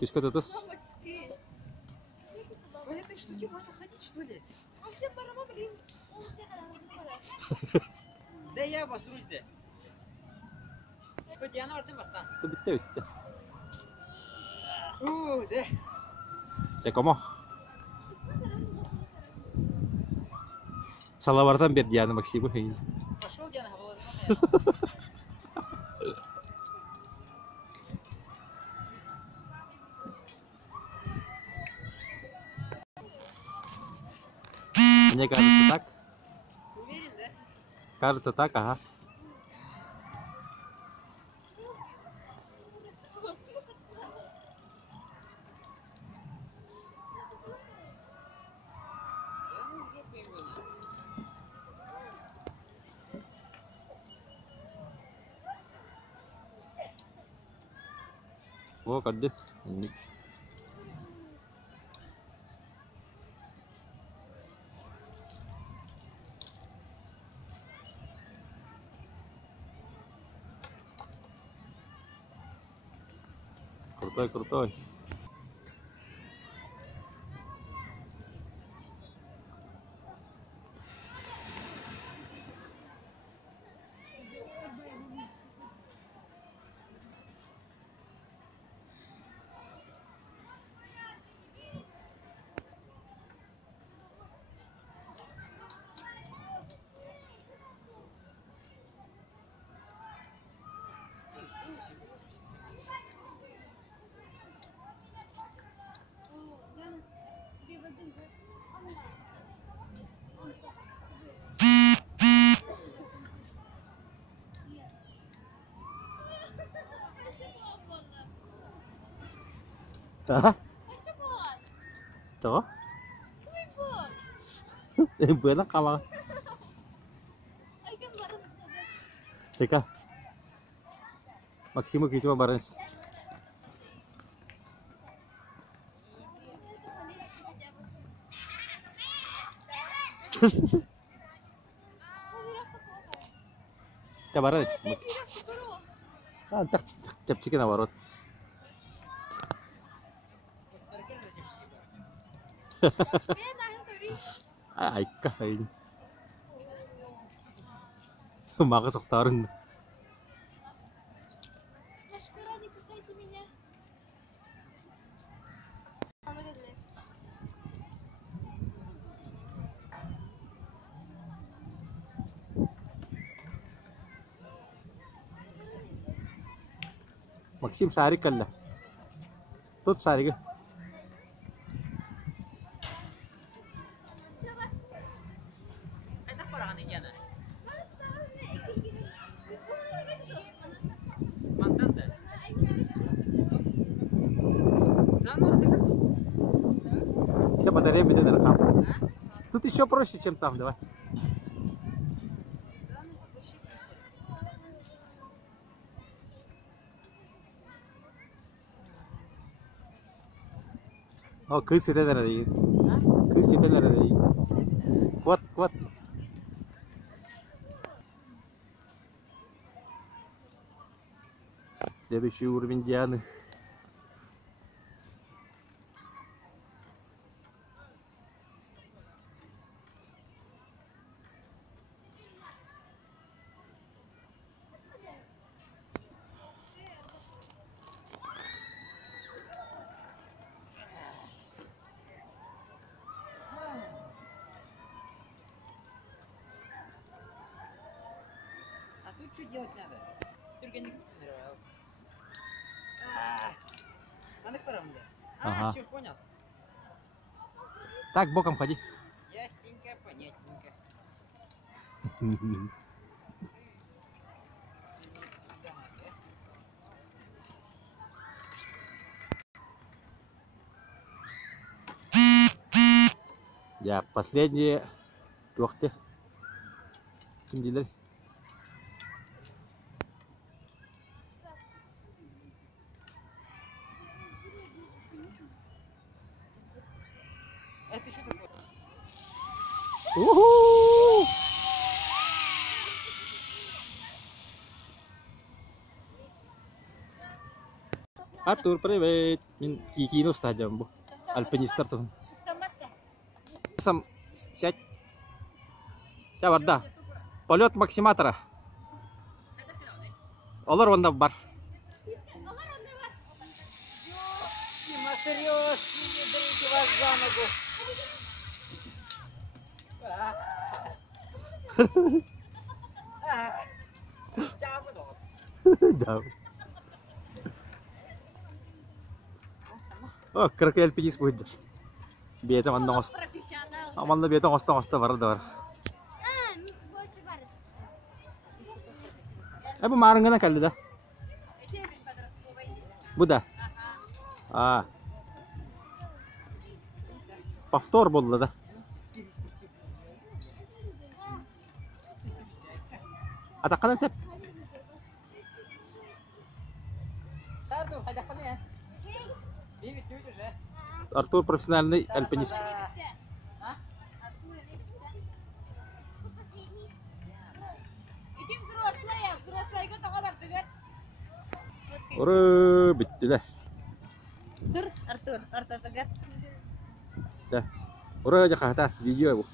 Тюшка тутус. Мамочки. В этой штуке можно ходить, что ли? Вообще парама, блин. Он все пора. Да я басрусь да. Хоть я на вартым бастан. Bitti bitti. Да. Cek komo. Salawartan biar Diana Maksimu kayak gini. Пошел я на голову. Ini kartu tak? Уверен, да? Kartu tak, aha. Да ну уже появилось. Oh, kode. Ini. Krutoy, krutoy. Hah? Tuh. Benar kalau. Cek ah. Maksimu gitu bareng. Coba bareng. Ah, tak cek nawarot. Ay, kahit. Makasok taron. Машкара, не кусайте меня. Максим шарик калла. Тут шарик. Это пора на Яна. Мантанда. Да ну это как тут? Сейчас батарея будет наркам. Тут еще проще, чем там, давай. Да ну вот вообще происходит. Oh, kız site nerede? Kız site nerede? Kuat, kuat. Следующий уровень Дианы. А тут что делать надо? Только не понравился. Надо к парам, да? Ага. Все, понял. Так, боком ходи. Ясненько, понятненько. Ya, последние tuhte. Kimdiler? Это что такое? Уху! Артур, привет. Мен кикиін ұстадым бұл. Альпинистер тұғын. Сам сядь. Чабарда. Полет максиматора. Олар онда бар. Дима, серьезно, не берите вас за ногу. Jauh. Oh, kira kayak LPG sepuluh. Biasa mandang os. Aman lebih itu os baru dor. Apa marang gana kali dah? Buddha. Ah. Повтор болды да. Атаққан теп. Артур, хадаққан я. Бейбіт өйді же. Артур профессиональный альпинист. Иди взрослая таңа барды бер. Ұры, біттілер. Тұр, Артур, ортада бер. Ұры, жақақта, видео бұл.